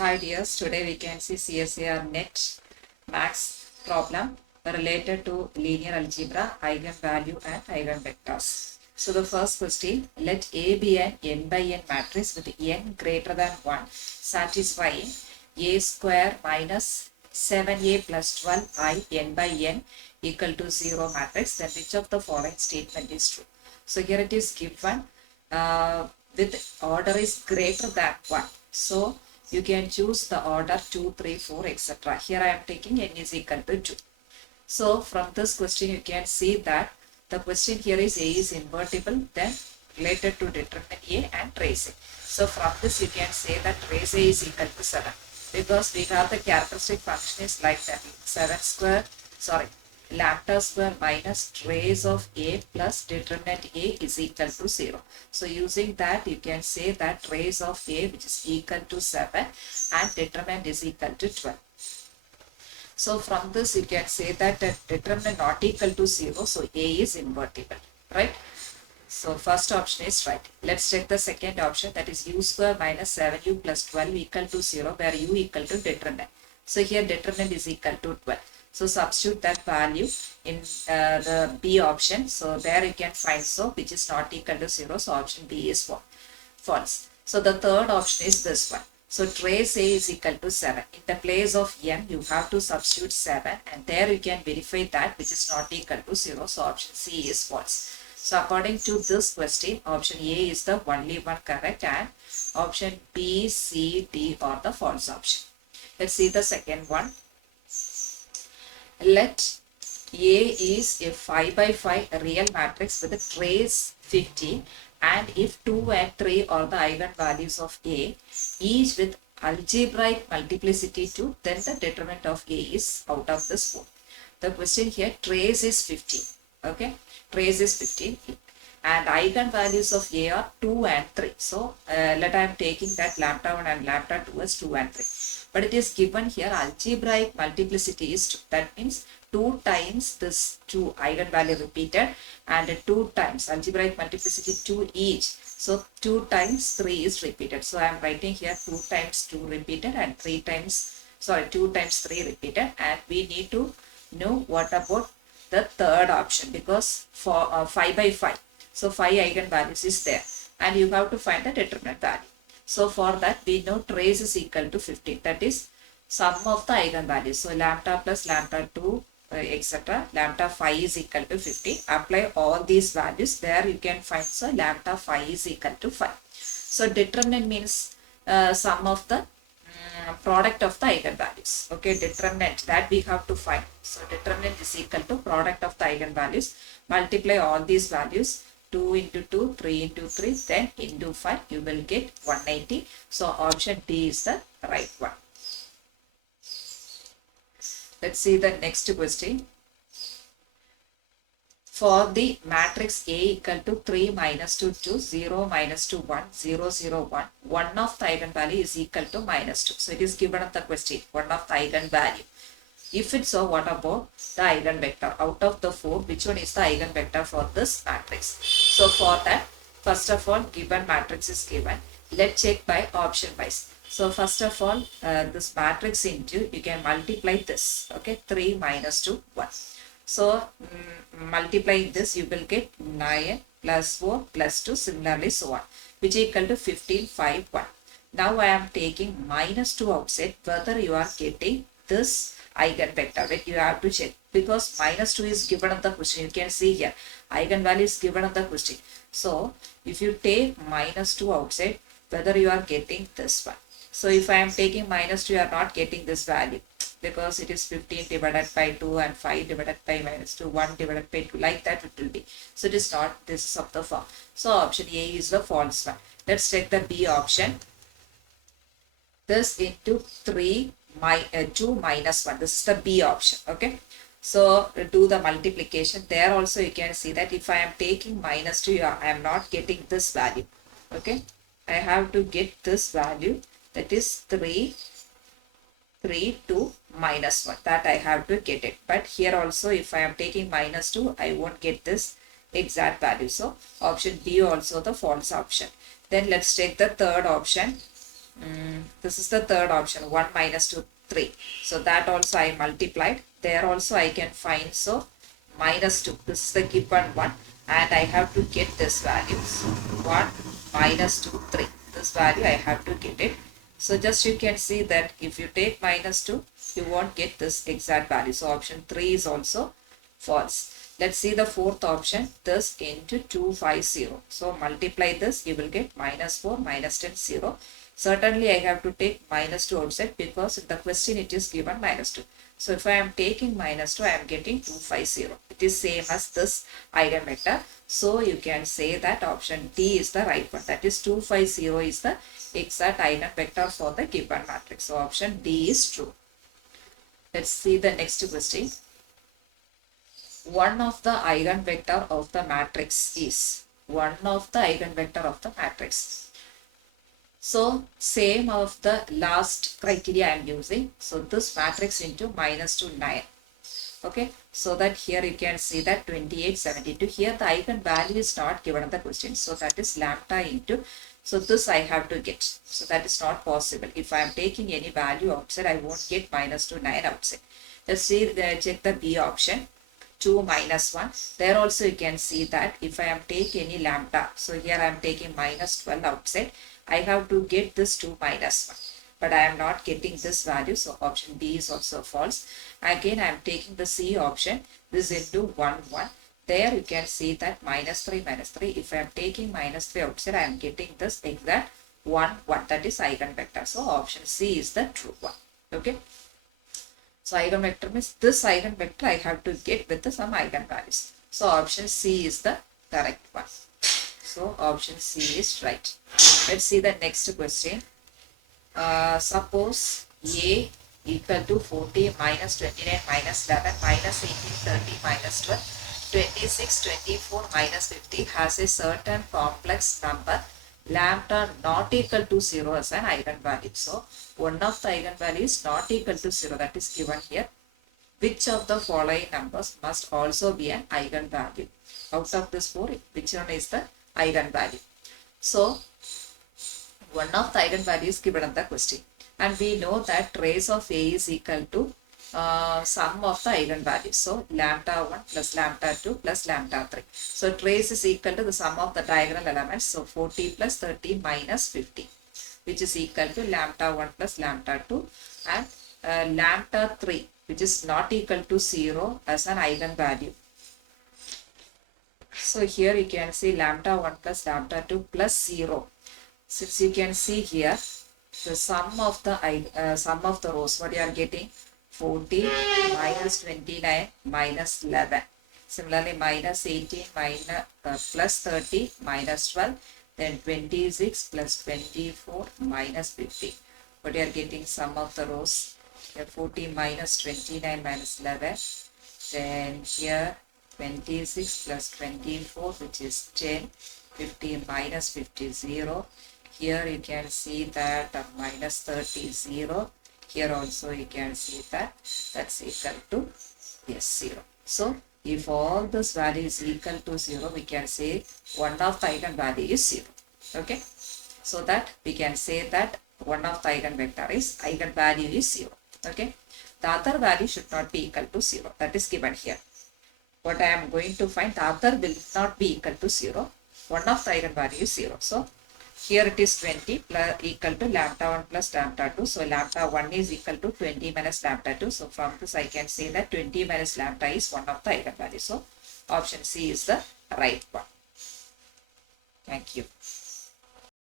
Hi dears, today we can see CSIR-NET Maths problem related to linear algebra, eigenvalue and eigenvectors. So the first question, let A be an n by n matrix with n greater than 1 satisfying a square minus 7a plus 12 n by n equal to 0 matrix, then which of the following statement is true? So here it is given with order is greater than 1. So you can choose the order 2, 3, 4, etc. Here I am taking n is equal to 2. So from this question you can see that the question here is A is invertible, then related to determinant A and trace A. So from this you can say that trace A is equal to 7 because we have the characteristic function is like that 7 square, lambda square minus trace of A plus determinant A is equal to 0. So using that you can say that trace of A which is equal to 7 and determinant is equal to 12. So from this you can say that determinant not equal to 0, so A is invertible, right? So first option is right. Let's check the second option, that is u square minus 7u plus 12 equal to 0 where u equal to determinant. So here determinant is equal to 12. So substitute that value in the B option. So there you can find so which is not equal to 0. So option B is false. So the third option is this one. So trace A is equal to 7. In the place of n, you have to substitute 7 and there you can verify that which is not equal to 0. So option C is false. So according to this question, option A is the only one correct and option B, C, D are the false option. Let's see the second one. Let A is a 5 by 5 real matrix with a trace 50 and if 2 and 3 are the eigenvalues of A, each with algebraic multiplicity 2, then the determinant of A is out of this 4. The question here, trace is 15. Okay, trace is 15 and eigenvalues of A are 2 and 3. So let I am taking that lambda 1 and lambda 2 as 2 and 3. But it is given here algebraic multiplicity is 2. That means 2 times this 2 eigenvalue repeated and 2 times algebraic multiplicity 2 each. So 2 times 3 is repeated. So I am writing here 2 times 2 repeated and 2 times 3 repeated, and we need to know what about the third option because for 5 by 5. So 5 eigenvalues is there and you have to find the determinant value. So for that we know trace is equal to 15. That is sum of the eigenvalues. So lambda plus lambda 2 etc. Lambda 5 is equal to 50. Apply all these values. There you can find so lambda 5 is equal to 5. So determinant means sum of the product of the eigenvalues. Okay, determinant that we have to find. So determinant is equal to product of the eigenvalues. Multiply all these values. 2 into 2, 3 into 3, then into 5, you will get 180. So option D is the right one. Let's see the next question. For the matrix A equal to 3 minus 2, 2, 0 minus 2, 1, 0, 0, 1, one of the eigenvalue is equal to minus 2. So it is given at the question, one of the eigenvalue. If it's so, what about the eigenvector? Out of the 4, which one is the eigenvector for this matrix? So for that, first of all, given matrix is given. Let's check by option wise. So first of all, this matrix into, you can multiply this. Okay, 3 minus 2, 1. So multiplying this, you will get 9 plus 4 plus 2, similarly so on, which is equal to 15, 5, 1. Now I am taking minus 2 outside, whether you are getting this eigenvector, right? You have to check because minus 2 is given on the question. You can see here eigenvalue is given on the question. So if you take minus 2 outside, whether you are getting this one. So if I am taking minus 2, you are not getting this value because it is 15 divided by 2 and 5 divided by minus 2, 1 divided by 2, like that it will be. So it is not this is of the form. So option A is the false one. Let's check the B option. This into 3 2 minus 1. This is the B option. Okay. So do the multiplication. There also you can see that if I am taking minus 2, I am not getting this value. Okay. I have to get this value, that is 3, 2 minus 1. That I have to get it. But here also if I am taking minus 2, I won't get this exact value. So option B also the false option. Then let's take the third option. This is the third option, 1 minus 2, 3. So that also I multiplied. There also I can find, so minus 2. This is the given one. And I have to get this value. So 1 minus 2, 3. This value I have to get it. So just you can see that if you take minus 2, you won't get this exact value. So option 3 is also false. Let's see the fourth option, this into 250. So multiply this, you will get minus 4, minus 10, 0. Certainly I have to take minus 2 outside because in the question it is given minus 2. So if I am taking minus 2, I am getting 250. It is same as this eigenvector. So you can say that option D is the right one. That is 250 is the exact eigenvector for the given matrix. So option D is true. Let's see the next question. One of the eigenvector of the matrix is. One of the eigenvector of the matrix. So same of the last criteria I am using. So this matrix into minus 2, 9. Okay. So that here you can see that 28, 72. Here the eigenvalue is not given in the question. So that is lambda into. So this I have to get. So that is not possible. If I am taking any value outside, I won't get minus 2, 9 outside. Let's see, check the B option. 2 minus 1. There also you can see that if I am taking any lambda, so here I am taking minus 12 outside, I have to get this 2 minus 1. But I am not getting this value, so option B is also false. Again, I am taking the C option, this into 1, 1. There you can see that minus 3, minus 3. If I am taking minus 3 outside, I am getting this exact 1, 1. That is eigenvector. So option C is the true one. Okay. So eigenvector means this eigenvector I have to get with some eigenvalues. So option C is the correct one. So option C is right. Let's see the next question. Suppose A equal to 40 minus 29 minus 11 minus 18, 30 minus 12, 26, 24 minus 50 has a certain complex number lambda not equal to 0 as an eigenvalue. So one of the eigenvalues is not equal to 0, that is given here. Which of the following numbers must also be an eigenvalue? Out of this 4, which one is the eigenvalue? So one of the eigenvalues is given in the question. And we know that trace of A is equal to sum of the eigenvalues. So lambda 1 plus lambda 2 plus lambda 3. So trace is equal to the sum of the diagonal elements. So 40 plus 30 minus 50, which is equal to lambda 1 plus lambda 2, and lambda 3, which is not equal to 0 as an eigenvalue. So here you can see lambda 1 plus lambda 2 plus 0. Since you can see here the sum of the rows, what you are getting, 40 minus 29 minus 11. Similarly, minus 18 plus 30 minus 12. Then 26 plus 24 minus 50. What you are getting, sum of the rows. Here 40 minus 29 minus 11. Then here 26 plus 24, which is 10. 50 minus 50, 0. Here you can see that minus 30, 0. Here also you can see that that's equal to, yes, 0. So if all this value is equal to 0, we can say one of the eigenvalue is 0. Okay. So that we can say that one of the eigenvalue is 0. Okay. The other value should not be equal to 0. That is given here. What I am going to find, the other will not be equal to 0. One of the eigenvalue is 0. So here it is 20 plus equal to lambda 1 plus lambda 2. So lambda 1 is equal to 20 minus lambda 2. So from this I can say that 20 minus lambda is one of the eigenvalues. So option C is the right one. Thank you.